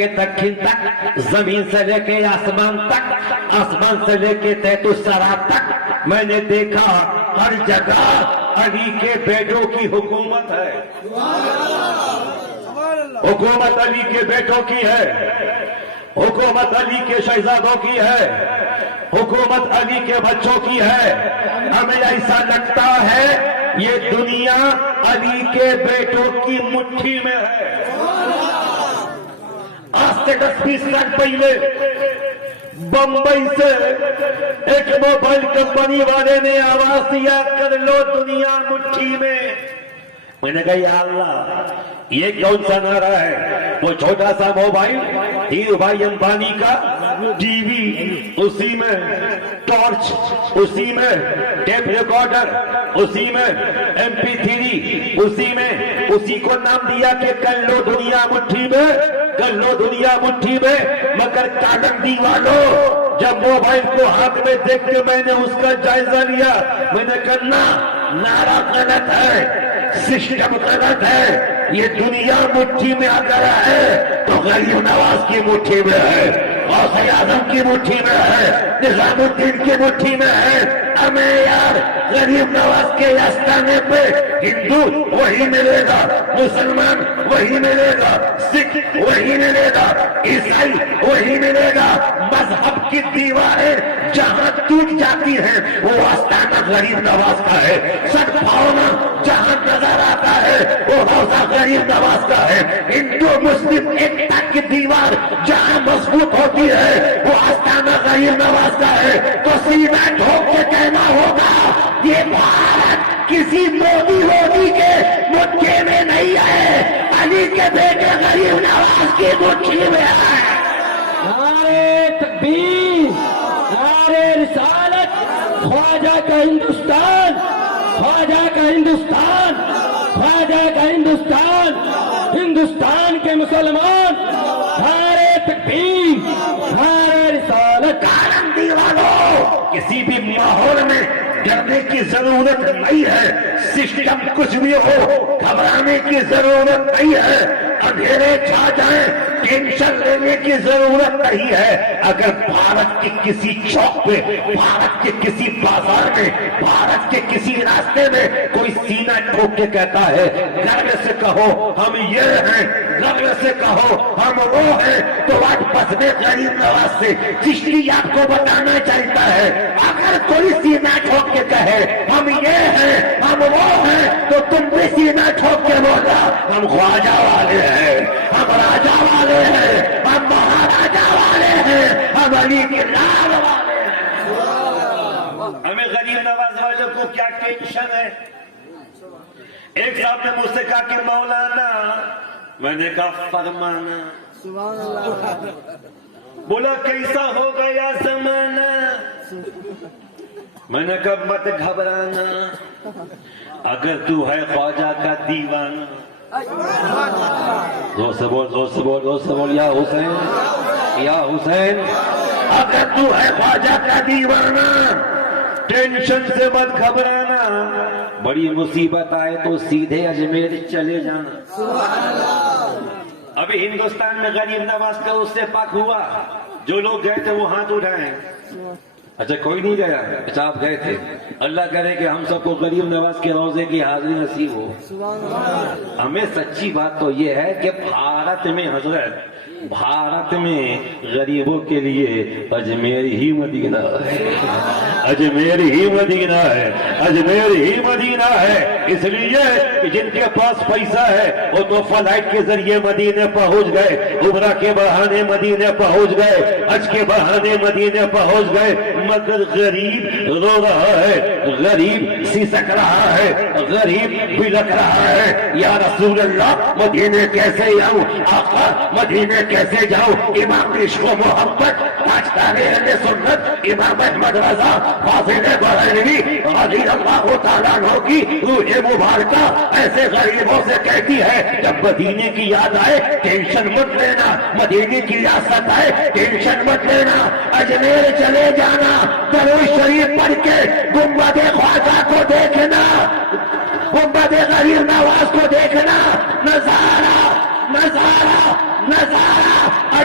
کے دکن تک, زمین سے لے کے آسمان تک, آسمان سے لے کے تحت الثری تک میں نے دیکھا ہر جگہ علی کے بیٹوں کی حکومت ہے. حکومت علی کے بیٹوں کی ہے, حکومت علی کے شہزادوں کی ہے, حکومت علی کے بچوں کی ہے. ہمیں ایسا لگتا ہے یہ دنیا علی کے بیٹوں کی مٹھی میں ہے. آج سے 10-20 سال پہلے بمبئی سے ایک موبائل کمپنی والے نے آواز دیا کر لو دنیا مٹھی میں. میں نے کہا یا اللہ یہ کون سا نعرہ ہے؟ وہ چھوٹا سا موبائل, دھیر بھائی امبانی کا ٹی وی اسی میں, ٹارچ اسی میں, ٹیپ ریکارڈر اسی میں, MP3 اسی میں, اسی کو نام دیا کہ کر لو دنیا مٹھی میں, کر لو دنیا مٹھی میں. مگر کالندی والوں جب موبائل کو ہاتھ میں دیکھ کے میں نے اس کا جائزہ لیا, میں نے کہا نعرہ غلط ہے, سسٹم غلط ہے. یہ دنیا مٹھی میں اگر ہے تو غریب نواز کی مٹھی میں ہے, غوث اعظم کی مٹھی میں ہے, نظام الدین کی مٹھی میں ہے. ہمیں یار غریب نواز کے آستانے پہ ہندو وہی ملے گا, مسلمان وہی ملے گا, سکھ وہی ملے گا, عیسائی وہی ملے گا. مذہب کی دیواریں جہاں ٹوٹ جاتی ہیں وہ آستانہ غریب نواز کا ہے. سدبھاونا جہاں نظر آتا ہے وہ حوضہ غریب نواز کا ہے. ہندو مسلم ایکتا کی دیوار جہاں مضبوط ہوتی ہے وہ آستانہ غریب نواز کا ہے. تو سینہ ٹھوک کے کہنا ہوگا یہ بھارت کسی مودی کے مٹھی میں نہیں ہے, علی کے بیٹے غریب نواز کی مٹھی میں ہے. نعرے تکبیر, نعرے رسالت, خواجہ کا ہندوستان, خواجہ کا ہندوستان, خواجہ کا ہندوستان, ہندوستان کے مسلمان. نعرے تکبیر, نعرے رسالت. کالندی والوں کسی بھی ماحول میں ڈرنے کی ضرورت نہیں ہے, سسٹم کچھ بھی ہو گھبرانے کی ضرورت نہیں ہے, اندھیرے چھا جائیں ٹینشن لینے کی ضرورت نہیں ہے. اگر بھارت کے کسی چوک پہ, بھارت کے کسی بازار میں, بھارت کے کسی راستے میں کوئی سینہ ٹھوک کے کہتا ہے گرو سے کہو ہم یہ ہیں, گرو سے کہو ہم وہ ہیں, تو آج بس میں غریب نواز سے چشتی آپ کو بتانا چاہتا ہے اگر کوئی سینہ ٹھوک کے کہے ہم یہ ہیں ہم وہ ہیں تو تم بھی سینہ ٹھوک کے بولا ہم خواجہ والے ہیں, ہم راجا والے ہیں, ہم مہاراجا والے ہیں, ہم علی کے لال والے ہیں. ہمیں غریب نواز والوں کو کیا ٹینشن ہے؟ ایک صاحب نے مجھ سے کہا کہ مولانا, میں نے کہا فرمانا. بولا کیسا ہو گیا زمانہ, میں نے کہا مت گھبرانا, اگر تو ہے خواجہ کا دیوانہ. زور سے بول, زور سے بول, زور سے بول, یا حسین, یا حسین. اگر تو ہے خواجہ کا دیوانہ ٹینشن سے مت گھبرانا, بڑی مصیبت آئے تو سیدھے اجمیر چلے جانا. ابھی ہندوستان میں غریب نواز کا اس سے پاک ہوا, جو لوگ گئے تھے وہ ہاتھ اٹھائیں. اچھا کوئی نہیں گیا, اچھا آپ گئے تھے. اللہ کرے کہ ہم سب کو غریب نواز کے روزے کی حاضری نصیب ہو. ہمیں سچی بات تو یہ ہے کہ بھارت میں حضرت, بھارت میں غریبوں کے لیے اجمیر ہی مدینہ ہے, اجمیر ہی مدینہ ہے, اجمیر ہی مدینہ ہے. اس لیے کہ جن کے پاس پیسہ ہے وہ تو فلائٹ کے ذریعے مدینے پہنچ گئے, عمرہ کے بہانے مدینے پہنچ گئے, حج کے بہانے مدینے پہنچ گئے. مگر غریب رو رہا ہے, غریب سسک رہا ہے, غریب بلک رہا ہے, یا رسول اللہ مدینے کیسے آؤں, آقا مدینے کیسے جاؤں. امام عشق و محبت تاجدار اہل سنت امام احمد رضا فاضل بریلوی رضی اللہ تعالیٰ عنہ کی روح مبارکہ ایسے غریبوں سے کہتی ہے جب مدینے کی یاد آئے ٹینشن مت لینا, مدینے کی ریاست آئے ٹینشن مت لینا, اجمیر چلے جانا, درود شریف پڑھ کے گنبد خواجہ کو دیکھنا, گنبد غریب نواز کو دیکھنا. نظارہ نظارہ نظارہ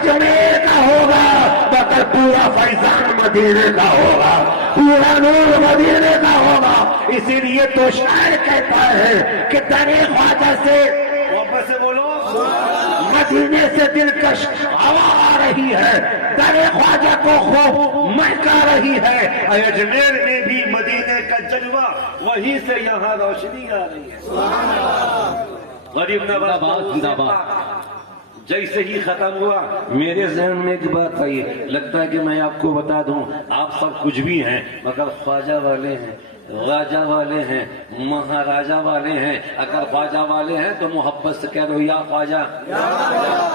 اجمیر کا ہوگا مگر پورا فیضان مدینے کا ہوگا، پورا نور مدینے کا ہوگا۔ اسی لیے تو شاعر کہتا ہے کہ در خواجہ سے محبت سے بولو، مدینے سے دلکش ہوا آ رہی ہے، در خواجہ کو خوب مہکا رہی ہے۔ اجمیر میں بھی مدینے کا جلوہ، وہیں سے یہاں روشنی آ رہی ہے۔ غریب نواز جیسے ہی ختم ہوا میرے ذہن میں ایک بات آئی، لگتا ہے کہ میں آپ کو بتا دوں، آپ سب کچھ بھی ہیں مگر خواجہ والے ہیں، راجہ والے ہیں، مہاراجا والے ہیں۔ اگر خواجہ والے ہیں تو محبت سے کہہ دو یا خواجہ،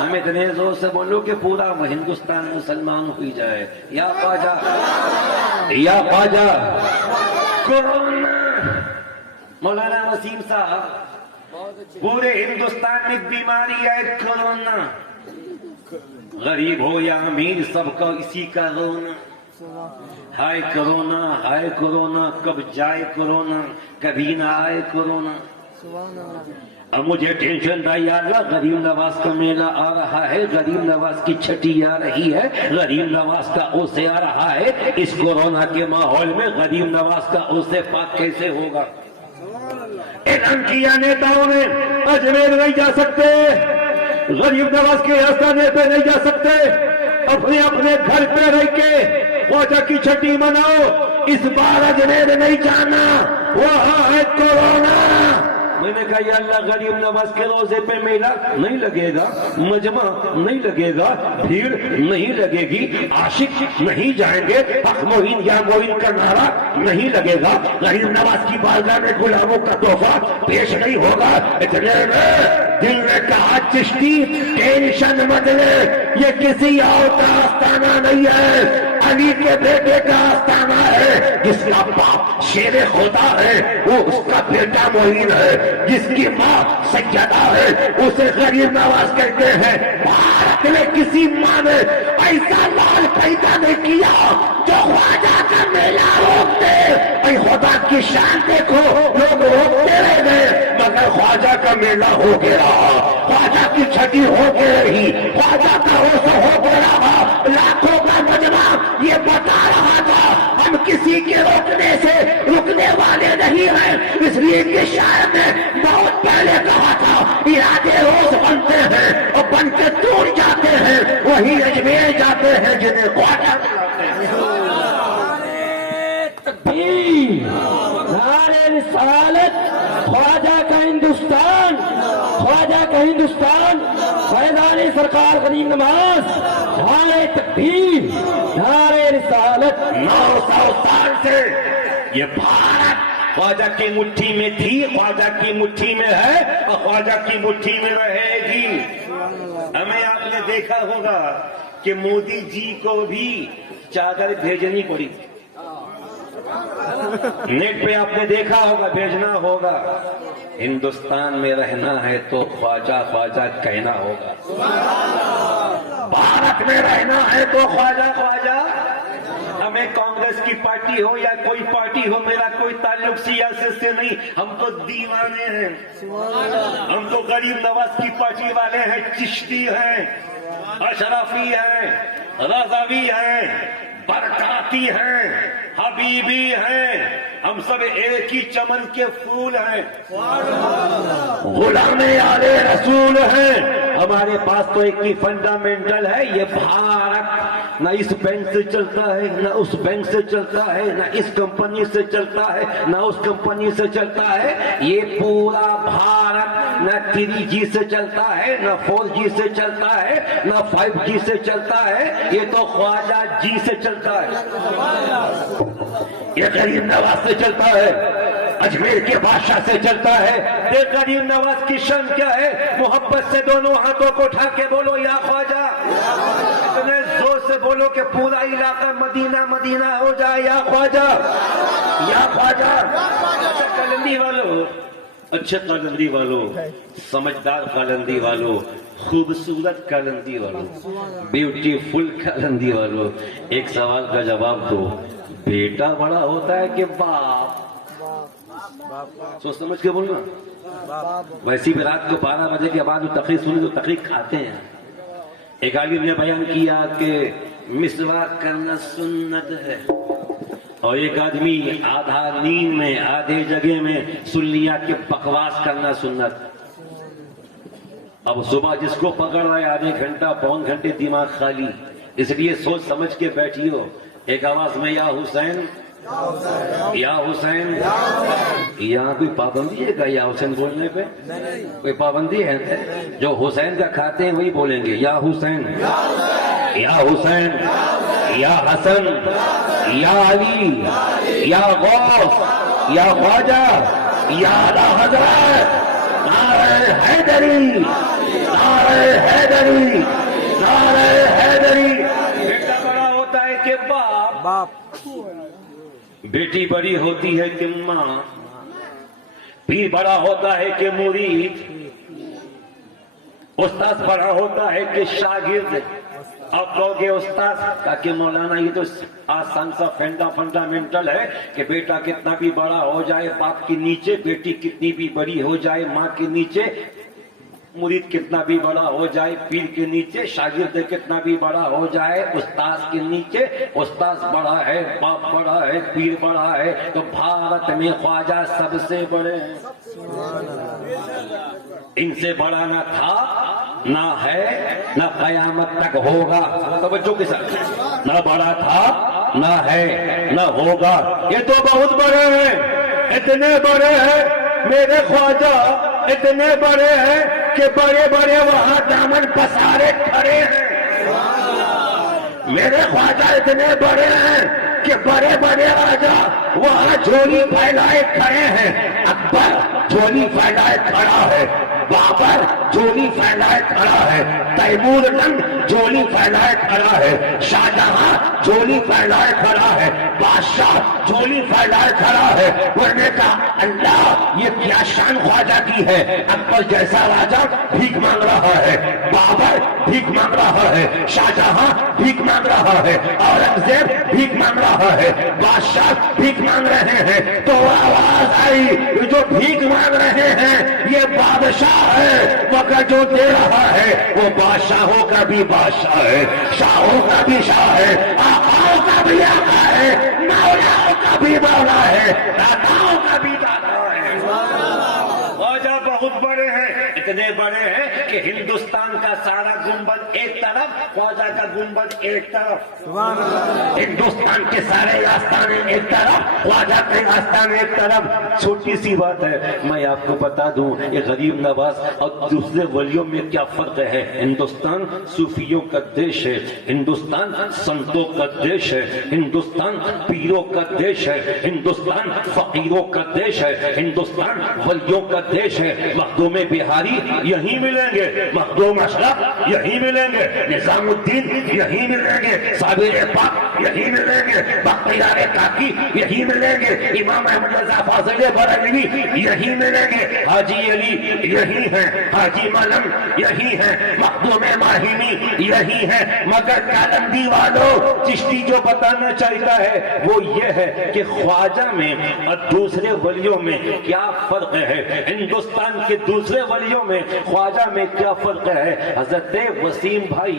ہم اتنے زور سے بولو کہ پورا ہندوستان مسلمان ہوئی جائے، یا خواجہ یا خواجہ۔ کورونا، مولانا وسیم صاحب، پورے ہندوستان میں بیماری ہے کورونا، غریب ہو یا امیر سب کا اسی کا رونا۔ ہائے کرونا، ہائے کرونا، کب جائے کرونا، کبھی نہ آئے کرونا۔ اب مجھے ٹینشن تھا، یا اللہ غریب نواز کا میلہ آ رہا ہے، غریب نواز کی چھٹی آ رہی ہے، غریب نواز کا عرصے آ رہا ہے، اس کورونا کے ماحول میں غریب نواز کا عرصے پاک کیسے ہوگا؟ اعلان کیا نیتاؤں نے اجمیر نہیں جا سکتے، غریب نواز کے آستانے پہ نہیں جا سکتے، اپنے اپنے گھر پہ رہ کے خواجہ کی چھٹی مناؤ، اس بار اجمیر نہیں جانا، وہاں ہے کورونا۔ میں نے کہا یا اللہ غریب نواز کے روزے پہ میلہ نہیں لگے گا، مجمع نہیں لگے گا، بھیڑ نہیں لگے گی، عاشق نہیں جائیں گے، حق موہین یا موہین کا نعرہ نہیں لگے گا، غریب نواز کی بارگاہ میں غلاموں کا تحفہ پیش نہیں ہوگا۔ اتنے میں دل نے کہا چشتی ٹینشن مت لے، یہ کسی اور کا آستانہ نہیں ہے، علی کے بیٹے کا آستانہ ہے، جس کا باپ شیر خدا ہے وہ اس کا بیٹا معین ہے، جس کی ماں سیدہ ہے اسے غریب نواز کہتے ہیں۔ بھارت میں کسی ماں نے ایسا لال پیدا نہیں کیا جو خواجہ کا میلہ روک دے۔ اے خدا کی شان دیکھو، لوگ روکتے رہ گئے مگر خواجہ کا میلہ ہو کے رہا، خواجہ کی چھٹی ہو کے رہی، خواجہ کا عرصہ ہو کے رہا، لاکھوں کا مجمع یہ بتا رہا تھا ہم کسی کے روکنے سے رکنے والے نہیں ہیں، اس لیے کہ شاعر نے بہت پہلے کہا تھا ارادے روز بنتے ہیں اور بن کے ٹوٹ جاتے ہیں، وہی اجمیر جاتے ہیں جنہیں خواجہ بلاتے ہیں۔ تکبیر، نعرہ رسالت، خواجہ کا ہندوستان، خواجہ کا ہندوستان، فیضان سرکار غریب نواز، نعرہ تکبیر، نعرہ رسالت۔ 900 سال سے یہ بھارت خواجہ کی مٹھی میں تھی، خواجہ کی مٹھی میں ہے اور خواجہ کی مٹھی میں رہے گی۔ ہمیں آپ نے دیکھا ہوگا کہ مودی جی کو بھی چادر بھیجنی پڑی، نیٹ پہ آپ نے دیکھا ہوگا، بھیجنا ہوگا۔ ہندوستان میں رہنا ہے تو خواجہ خواجہ کہنا ہوگا، بھارت میں رہنا ہے تو خواجہ خواجہ۔ ہمیں کانگریس کی پارٹی ہو یا کوئی پارٹی ہو، میرا کوئی تعلق سیاست سے نہیں، ہم تو دیوانے ہیں، ہم تو غریب نواز کی پارٹی والے ہیں، چشتی ہیں، اشرفی ہیں، رضوی ہیں، برکاتی ہیں، حبیبی ہیں، ہم سب ایک ہی چمن کے پھول ہیں، غلام آل رسول ہیں۔ ہمارے پاس تو ایک ہی فنڈامنٹل ہے، یہ بھارت نہ اس بینک سے چلتا ہے، نہ اس بینک سے چلتا ہے، نہ اس کمپنی سے چلتا ہے، نہ اس کمپنی سے چلتا ہے، یہ پورا بھارت نہ 3G سے چلتا ہے، نہ 4G سے چلتا ہے، نہ 5G سے چلتا ہے، یہ تو خواجہ جی سے چلتا ہے، یہ غریب نواز سے چلتا ہے، اجمیر کے بادشاہ سے چلتا ہے۔ دیکھ غریب نواز کی شان کیا ہے، محبت سے دونوں ہاتھوں کو اٹھا کے بولو یا خواجہ، اتنے زور سے بولو کہ پورا علاقہ مدینہ مدینہ ہو جائے، یا خواجہ یا خواجہ۔ قلندی والو، اچھے قلندی والو، سمجھدار قلندی والو، خوبصورت قلندی والو، بیوٹیفل قلندی والو، ایک سوال کا جواب دو، بیٹا بڑا ہوتا ہے کہ باپ؟ سوچ سمجھ کے بولنا۔ ویسی بھی رات کو 12 بجے کے بعد تقریر سنی تو تقریر کھاتے ہیں، ایک عالم نے بیان کیا کہ مسواک کرنا سنت ہے، اور ایک آدمی آدھا نیند میں آدھے جگہ میں سن لیا کہ بکواس کرنا سنت۔ اب صبح جس کو پکڑ رہا ہے آدھے گھنٹہ پون گھنٹے دماغ خالی، اس لیے سوچ سمجھ کے بیٹھیو، ایک آواز میں یا حسین یا حسین۔ یہاں کوئی پابندی ہے کیا یا حسین بولنے پہ؟ کوئی پابندی ہے؟ جو حسین کا کھاتے ہیں وہی بولیں گے، یا حسین یا حسین یا حسن یا علی یا غوث یا خواجہ یا اعلی حضرت، نعرہ حیدری نعرہ حیدری نعرہ حیدری۔ بیٹا بڑا ہوتا ہے کہ باپ، بیٹی بڑی ہوتی ہے کہ ماں، پیر بڑا ہوتا ہے کہ مرید، استاد بڑا ہوتا ہے کہ شاگرد۔ اب کہو گے استاد کا کہ مولانا یہ تو آسان سا فنڈامنٹل ہے کہ بیٹا کتنا بھی بڑا ہو جائے باپ کے نیچے، بیٹی کتنی بھی بڑی ہو جائے ماں کے نیچے، مرید کتنا بھی بڑا ہو جائے پیر کے نیچے، شاگرد کتنا بھی بڑا ہو جائے استاذ کے نیچے، استاذ بڑا ہے باپ بڑا ہے پیر بڑا ہے، تو بھارت میں خواجہ سب سے بڑے ہیں، ان سے بڑا نہ تھا نہ ہے نہ قیامت تک ہوگا۔ توجہ کے ساتھ، نہ بڑا تھا نہ ہے نہ ہوگا، یہ تو بہت بڑے ہیں، اتنے بڑے ہیں میرے خواجہ، اتنے بڑے ہیں کہ بڑے بڑے وہاں دامن پسارے کھڑے ہیں۔ میرے خواجہ اتنے بڑے ہیں کہ بڑے بڑے راجا وہاں جھولی پھیلائے کھڑے ہیں۔ اکبر جھولی پھیلائے کھڑا ہے، بابر جھولی پھیلائے کھڑا ہے، تیمور لنگ جھولی پھیلائے کھڑا ہے، شاہجہاں جھولی پھیلائے کھڑا ہے، بادشاہ جھولی پھیلائے کھڑا ہے۔ انہوں نے کہا اللہ یہ کیا شان خواجہ کی ہے، اکبر جیسا راجا بھیک مانگ رہا ہے، بابر بھیک مانگ رہا ہے، شاہجہاں بھیک مانگ رہا ہے، اورنگزیب بھیک مانگ رہا ہے، بادشاہ بھیک مانگ رہے ہیں۔ تو آواز آئی جو بھیک مانگ رہے ہیں یہ بادشاہ ہے، مگر جو دے رہا ہے وہ بادشاہوں کا بھی بادشاہ ہے، شاہوں کا بھی شاہ ہے، آقاؤں کا بھی آقا ہے، مولاؤں کا بھی مولا ہے، داتاؤں کا بھی داتا ہے۔ خواجہ بہت بڑے ہیں، اتنے بڑے ہیں کہ ہندوستان کا سارا گنبد ایک طرف، خواجہ کا گنبد ایک طرف، ہندوستان کے سارے آستانے ایک طرف، خواجہ کے آستانے ایک طرف۔ چھوٹی سی بات ہے میں آپ کو بتا دوں، یہ غریب نواز اور دوسرے ولیوں میں کیا فرق ہے۔ ہندوستان صوفیوں کا دیش ہے، ہندوستان سنتوں کا دیش ہے، ہندوستان پیروں کا دیش ہے، ہندوستان فقیروں کا دیش ہے، ہندوستان ولیوں کا دیش ہے۔ مخدوم بہاری یہیں ملیں گے، مخدوم اشرف یہیں ملیں گے، نظام الدین یہیں ملیں گے، صابر پاک یہیں ملیں گے، بختیار کاکی یہیں ملیں گے، امام احمد رضا فاضل بریلوی یہیں ملیں گے، حاجی علی یہی ہیں، حاجی ملنگ یہی ہیں، مخدوم ماہینی یہی ہیں۔ مگر کالندی والوں چشتی جو بتانا چاہتا ہے وہ یہ ہے کہ خواجہ میں اور دوسرے ولیوں میں کیا فرق ہے، ہندوستان کے دوسرے ولیوں میں خواجہ میں کیا فرق ہے۔ حضرت وسیم بھائی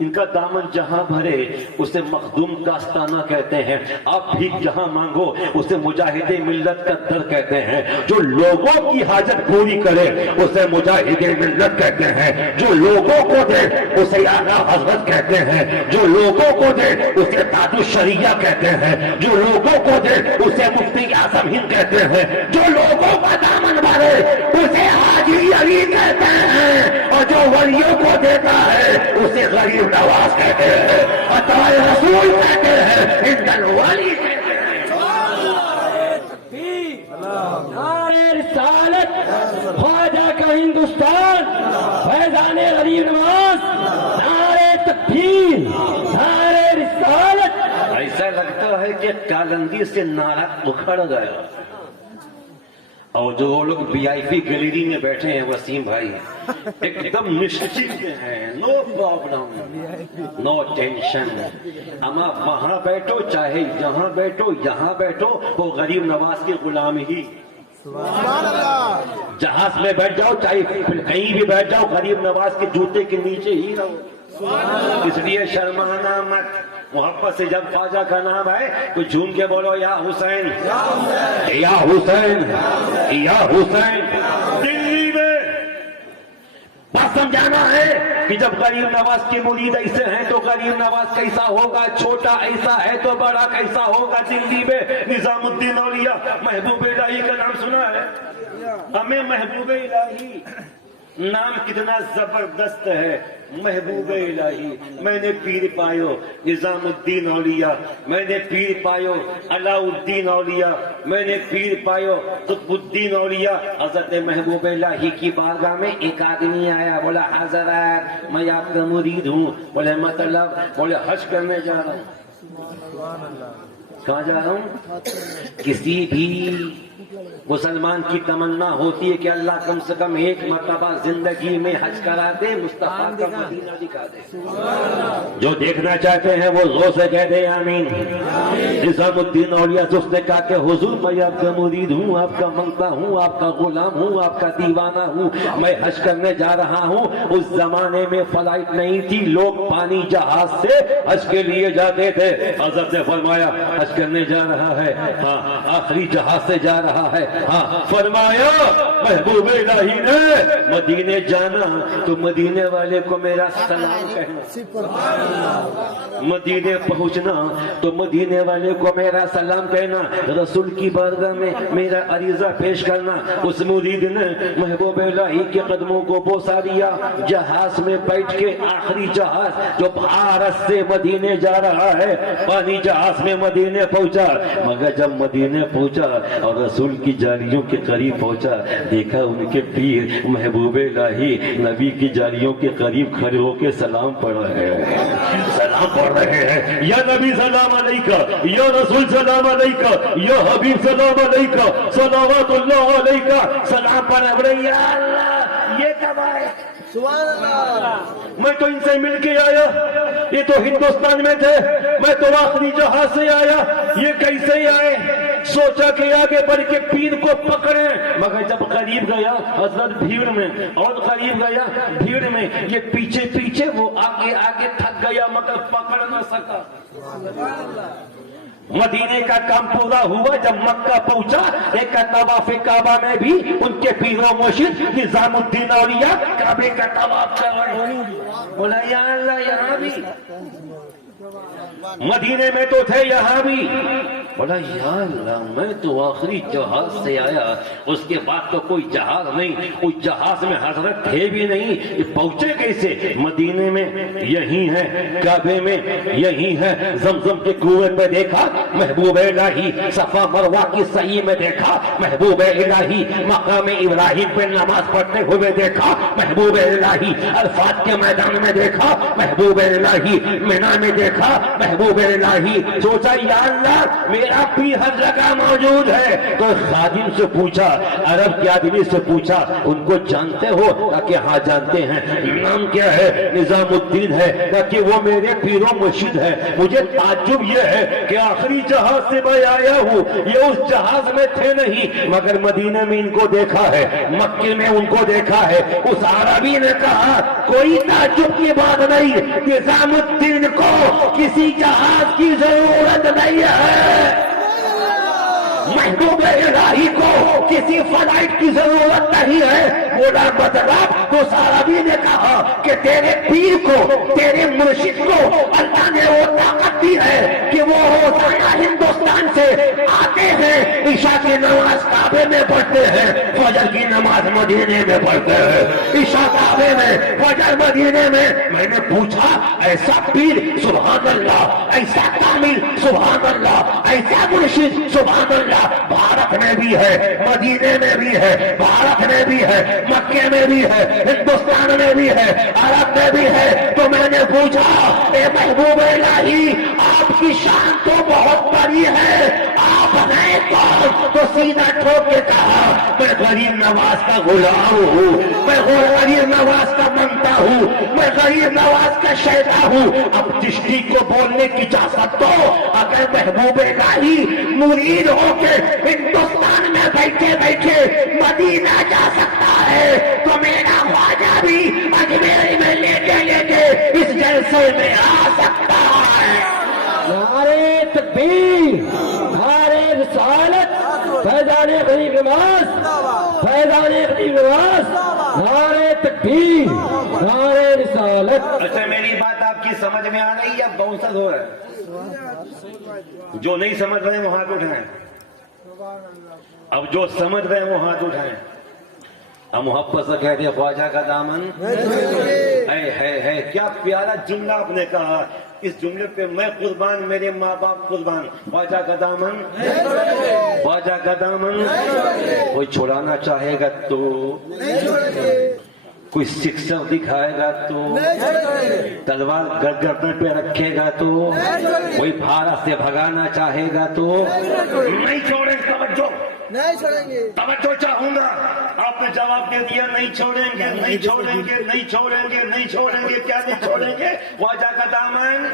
ان کا دامن جہاں بھرے اسے مخدوم کا آستانہ کہتے ہیں، آپ بھی جہاں مانگو اسے مجاہد ملت کا در کہتے ہیں، جو لوگوں کی حاجت پوری کرے اسے مجاہد ملت کہتے ہیں، جو لوگوں کو دے اسے اعلیٰ حضرت کہتے ہیں، جو لوگوں کو دے اسے تاج الشریعہ کہتے ہیں، جو لوگوں کو دے اسے مفتی اعظم ہند کہتے ہیں، جو لوگوں کا دامن بھرے اسے حاجی علی کہتے ہیں، اور جو ولیوں کو دیتا ہے اسے غریب نواز کہتے ہیں، عطا رسول کہتے ہیں، ہند الولی کہتے ہیں۔ نعرہ رسالت، خواجہ کا ہندوستان، فیضان غریب نواز، نعرہ تکبیر، نعرہ رسالت۔ ایسا لگتا ہے کہ کالندی سے نعرہ اکھڑ گیا، اور جو وہ لوگ وی آئی پی گیلری میں بیٹھے ہیں وسیم بھائی ایک دم نشچت ہیں، نو پرابلم نو ٹینشن، اما وہاں بیٹھو چاہے یہاں بیٹھو، یہاں بیٹھو وہ غریب نواز کے غلام ہی، جہاز میں بیٹھ جاؤ چاہے کہیں بھی بیٹھ جاؤ غریب نواز کے جوتے کے نیچے ہی رہو۔ اس لیے شرمانا مت، محبت سے جب خواجہ کا نام آئے تو جھوم کے بولو یا حسین یا حسین یا حسین۔ دلی میں بات سمجھانا ہے کہ جب غریب نواز کے مرید ایسے ہیں تو غریب نواز کیسا ہوگا، چھوٹا ایسا ہے تو بڑا کیسا ہوگا۔ دلی میں نظام الدین اولیاء محبوب الہی کا نام سنا ہے؟ ہمیں محبوب الہی نام کتنا زبردست ہے، محبوب الہی۔ میں نے پیر پایو نظام الدین اولیاء، میں نے پیر پایو علاء الدین اولیاء، میں نے پیر پایو قطب الدین اولیاء۔ حضرت محبوب الہی کی بارگاہ میں ایک آدمی آیا، بولا حضرت میں آپ کا مرید ہوں۔ بولے مطلب؟ بولے حج کرنے جا رہا ہوں۔ کہاں جا رہا ہوں؟ کسی بھی مسلمان کی تمنا ہوتی ہے کہ اللہ کم سے کم ایک مرتبہ زندگی میں حج کرا دے، مصطفیٰ کا مدینہ دکھا دے۔ جو دیکھنا چاہتے ہیں وہ زور سے کہہ دے آمین۔ نظام الدین اولیاء سے اس نے کہا کہ حضور میں آپ کا مرید ہوں، آپ کا منگتا ہوں، آپ کا غلام ہوں، آپ کا دیوانہ ہوں، میں حج کرنے جا رہا ہوں۔ اس زمانے میں فلائٹ نہیں تھی، لوگ پانی جہاز سے حج کے لیے جاتے تھے۔ حضرت نے فرمایا حج کرنے جا رہا ہے، ہاں آخری جہاز سے جا رہا ہے۔ ہاں فرمایا محبوب الہی نے مدینے جانا تو مدینے والے کو میرا سلام کہنا، مدینے پہنچنا تو مدینے والے کو میرا سلام کہنا، رسول کی بارگاہ میں میرا عریضہ پیش کرنا۔ اس مرید نے محبوب الہی کے قدموں کو بوسا دیا، جہاز میں بیٹھ کے آخری جہاز جو بھارت سے مدینے جا رہا ہے، پانی جہاز میں مدینے پہنچا۔ مگر جب مدینے پہنچا اور رسول کی جالیوں کے قریب پہنچا، دیکھا ان کے پیر محبوب الہی نبی کی جالیوں کے قریب کھڑے ہو کے سلام پڑھ رہے ہیں، سلام پڑھ رہے ہیں، یا نبی سلام علیکہ، یا رسول سلام علیکہ، یا حبیب سلام علیکہ، صلوات اللہ علیکہ، سلام پڑھ رہے ہیں۔ یا اللہ یہ کب آئے؟ میں تو ان سے مل کے آیا، یہ تو ہندوستان میں تھے، میں تو آخری جہاز سے آیا، یہ کیسے آئے؟ سوچا کہ آگے بڑھ کے پیر کو پکڑے، مگر جب قریب گیا حضرت بھیڑ میں، اور قریب گیا بھیڑ میں، یہ پیچھے پیچھے، وہ آگے آگے تھک گیا مگر پکڑ نہ سکا۔ مدینے کا کام پورا ہوا، جب مکہ پہنچا ایک طواف کعبہ میں بھی ان کے پیر و مرشد نظام الدین اولیاء کعبے کا طواف کر رہے ہیں۔ بولا یا اللہ یہاں بھی، مدینے میں تو تھے یہاں بھی۔ بولا یا اللہ میں تو آخری جہاز سے آیا، اس کے بعد تو کوئی جہاز نہیں، کوئی جہاز میں حضرت تھے بھی نہیں، یہ پہنچے کیسے؟ مدینے میں یہی ہے، کعبے میں یہی ہے، زمزم کے کنویں پہ دیکھا محبوب الہی، صفا مروہ کی سعی میں دیکھا محبوب الہی، مقام ابراہیم پہ نماز پڑھتے ہوئے دیکھا محبوب الہی، عرفات کے میدان میں دیکھا محبوب الہی، مینا میں دیکھا محبوب الہی۔ سوچا یا اللہ میرا پیر ہر جگہ موجود ہے، تو خادم سے پوچھا، عرب کے آدمی سے پوچھا ان کو جانتے ہو؟ کہ ہاں جانتے ہیں۔ نام کیا ہے؟ نظام الدین ہے۔ کہ وہ میرے پیر و مرشد ہے۔ مجھے تعجب یہ ہے کہ آخری جہاز سے میں آیا ہوں، یہ اس جہاز میں تھے نہیں، مگر مدینے میں ان کو دیکھا ہے، مکے میں ان کو دیکھا ہے۔ اس عربی نے کہا کوئی تعجب کی بات نہیں، نظام الدین کو کسی جہاز کی ضرورت نہیں ہے، محبوب الہی کو کسی فلائٹ کی ضرورت نہیں ہے۔ بولا مطلب؟ تو عربی نے کہا کہ تیرے پیر کو، تیرے مرشد کو اللہ نے وہ طاقت دی ہے کہ وہ روزانہ ہندوستان سے آتے ہیں، عشاء کی نماز کعبے میں پڑھتے ہیں، فجر کی نماز مدینے میں پڑھتے ہیں، عشاء کعبے میں، فجر مدینے میں۔ میں نے پوچھا ایسا پیر سبحان اللہ، ایسا کامل سبحان اللہ، ایسا مرشد سبحان اللہ بھارت میں بھی ہے، مدینے میں بھی ہے، بھارت میں بھی ہے، مکے میں بھی ہے، ہندوستان میں بھی ہے، عرب میں بھی ہے۔ تو میں نے پوچھا اے محبوب الہی آپ کی شان تو بہت بڑی ہے، آپ ہیں کون؟ تو سیدھا ٹھوک کے کہا میں غریب نواز کا غلام ہوں، میں غریب نواز کا منتا ہوں، میں غریب نواز کا شیدا ہوں۔ اب چشتی کو بولنے کی اجازت دو، اگر محبوب الہی مرید ہو کے ہندوستان میں بیٹھے بیٹھے مدینہ جا سکتا ہے تو میرا خواجہ بھی اجمیری میں لے کے اس جلسے میں آ سکتا ہے؟ نعرے تکبیر، نعرے رسالت، فیضان غریب نواز، فیضان غریب نواز، نعرے تکبیر، نعرے رسالت۔ اچھا میری بات آپ کی سمجھ میں آ رہی ہے؟ اب باؤنسر ہو رہا ہے، جو نہیں سمجھ رہے ہیں وہ ہاتھ اٹھائیں، اب جو سمجھ رہے ہیں وہ ہاتھ اٹھائیں۔ اب محبت سے کہتے ہیں خواجہ کا دامن ہے، کیا پیارا جملہ آپ نے کہا، اس جملے پہ میں قربان، میرے ماں باپ قربان۔ خواجہ کا دامن، خواجہ کا دامن، کوئی چھڑانا چاہے گا تو، کوئی سکسر دکھائے گا تو، تلوار گردن پہ رکھے گا تو، کوئی بھارا سے بھگانا چاہے گا تو نہیں چھوڑیں گے۔ توجہ نہیں چھوڑیں گے، توجہ چاہوں گا۔ آپ نے جواب دے دیا نہیں چھوڑیں گے، نہیں چھوڑیں گے، نہیں چھوڑیں گے، نہیں چھوڑیں گے، کیا نہیں چھوڑیں گے؟ خواجہ کا دامن،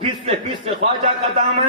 پھر سے خواجہ کا دامن۔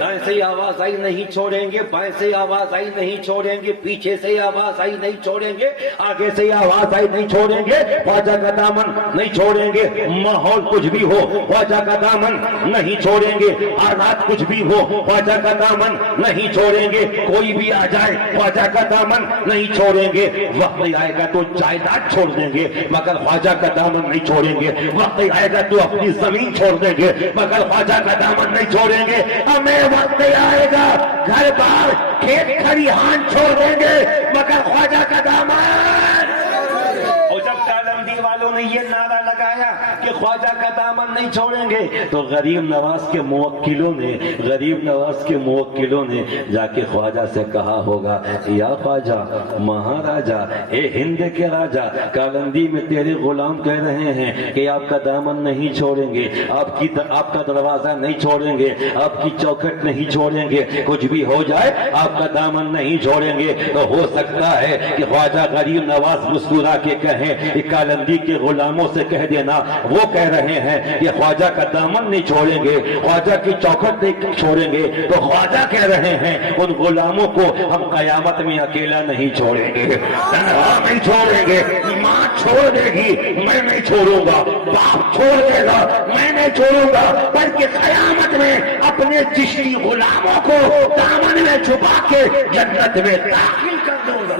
دائیں سے آواز آئی نہیں چھوڑیں گے، بائیں سے آواز آئی نہیں چھوڑیں گے، پیچھے سے آواز آئی نہیں چھوڑیں گے، آگے سے آواز آئی نہیں چھوڑیں گے، خواجہ کا دامن نہیں چھوڑیں گے۔ ماحول کچھ بھی ہو خواجہ کا دامن نہیں چھوڑیں گے، حالات کچھ بھی ہو خواجہ کا دامن نہیں چھوڑیں گے، کوئی بھی آ جائے خواجہ کا دامن نہیں چھوڑیں گے۔ وقت آئے گا تو جائیداد چھوڑ دیں گے مگر خواجہ کا دامن نہیں چھوڑیں گے، وقت آئے گا تو اپنی زمین چھوڑ دیں گے مگر خواجہ کا دامن نہیں چھوڑیں گے۔ ہمیں وقت آئے گا گھر بار کھیت کھلیہان چھوڑ دیں گے مگر خواجہ کا دامن۔ اور جب کالندی والوں نے یہ نعرہ لگایا کہ خواجہ کا دامن نہیں چھوڑیں گے تو غریب نواز کے موکلوں نے جا کے خواجہ سے کہا ہوگا یا خواجہ مہاراجا، اے ہند کے راجا، کالندی میں تیرے غلام کہہ رہے ہیں کہ آپ کا دامن نہیں چھوڑیں گے، آپ کا دروازہ نہیں چھوڑیں گے، آپ کی چوکھٹ نہیں چھوڑیں گے، کچھ بھی ہو جائے آپ کا دامن نہیں چھوڑیں گے۔ تو ہو سکتا ہے کہ خواجہ غریب نواز مسکرا کے کہیں کہ کالندی کے غلاموں سے کہہ دینا وہ کہہ رہے ہیں کہ خواجہ کا دامن نہیں چھوڑیں گے، خواجہ کی چوکھٹ نہیں چھوڑیں گے، تو خواجہ کہہ رہے ہیں ان غلاموں کو ہم قیامت میں اکیلا نہیں چھوڑیں گے، تنہا نہیں چھوڑیں گے۔ ماں چھوڑ دے گی میں نہیں چھوڑوں گا، باپ چھوڑ دے گا میں نہیں چھوڑوں گا، بلکہ قیامت میں اپنے چشتی غلاموں کو دامن میں چھپا کے جنت میں داخل کر دوں گا۔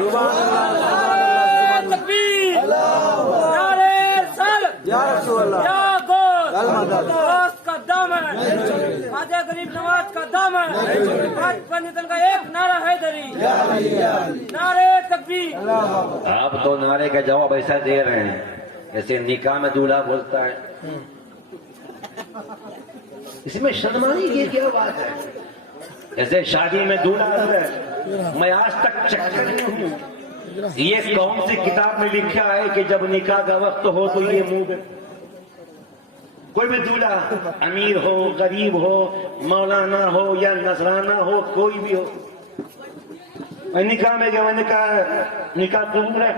خواجہ غریب نواز کا دامن، پاکستان کا ایک نعرہ حیدری، نعرے تکبیر۔ آپ تو نعرے کا جواب ایسا دے رہے ہیں جیسے نکاح میں دولہا بولتا ہے، اس میں شرمانے کی کیا بات ہے؟ جیسے شادی میں دولہا ہے، میں آج تک چکر میں ہوں، یہ کون سی کتاب میں لکھا ہے کہ جب نکاح کا وقت ہو تو یہ منہ کوئی بھی دولہا امیر ہو غریب ہو مولانا ہو یا نذرانہ ہو کوئی بھی ہو، میں نکاح میں گیا، میں نے کہا نکاح قبول ہے،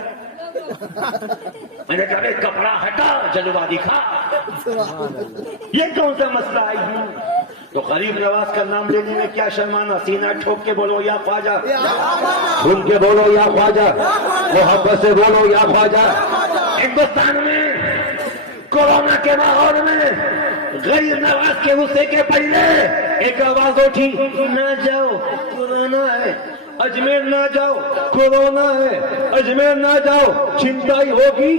میں نے کہا کپڑا ہٹا جلوہ دکھا، یہ کون سا مسئلہ ہے؟ تو غریب نواز کا نام لینے میں کیا شرمانا؟ سینہ ٹھوک کے بولو یا خواجہ، سن کے بولو یا خواجہ، محبت سے بولو یا خواجہ۔ ہندوستان میں کورونا کے ماحول میں غریب نواز کے غصے کے پہلے ایک آواز اٹھی، نہ جاؤ کورونا ہے، اجمیر نہ جاؤ کورونا ہے، اجمیر نہ جاؤ چھنٹائی ہوگی،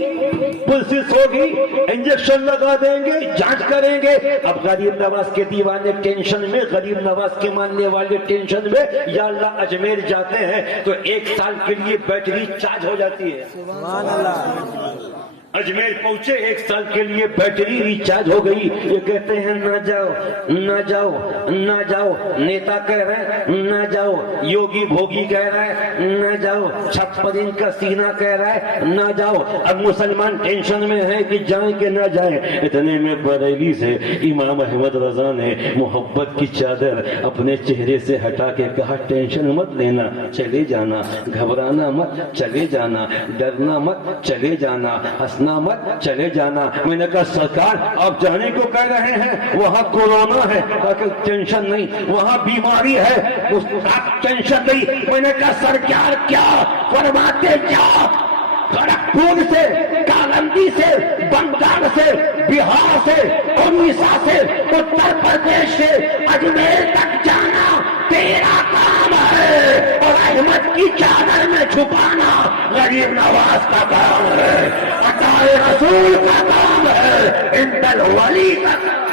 پولیس ہوگی، انجیکشن لگا دیں گے، جانچ کریں گے۔ اب غریب نواز کے دیوانے ٹینشن میں، غریب نواز کے ماننے والے ٹینشن میں، یا اللہ اجمیر جاتے ہیں تو 1 سال کے لیے بیٹری چارج ہو جاتی ہے، سبحان اللہ۔ اجمیر پہنچے 1 سال کے لیے بیٹری ریچارج ہو گئی، یہ کہتے ہیں نہ جاؤ نہ جاؤ نہ جاؤ، نیتا کہہ رہے ہیں نہ جاؤ، یوگی بھوگی کہہ رہا ہے نہ جاؤ، 56 انچ کا سینہ کہہ رہا ہے نہ جاؤ۔ اب مسلمان ٹینشن میں ہے کہ جائیں کہ نہ جائیں۔ اتنے میں بریلی سے امام احمد رضا نے محبت کی چادر اپنے چہرے سے ہٹا کے کہا ٹینشن مت لینا، چلے جانا، گھبرانا مت، چلے جانا، ڈرنا مت، چلے جانا، ہنسنا مت، چلے جانا۔ میں نے کہا سرکار آپ جانے کو کہہ رہے ہیں، وہاں کورونا ہے، ٹینشن نہیں، وہاں بیماری ہے، آپ ٹینشن نہیں۔ میں نے کہا سرکار کیا فرماتے، کیا کھڑگپور سے کالا نالندی سے، بنگال سے، بہار سے، اڑیسہ سے، اتر پردیش سے اجمیر تک جانا تیرا کام ہے، اور احمد کی چادر میں چھپانا غریب نواز کا کام ہے، عطائے رسول کا کام ہے، انت الولی کا کام ہے۔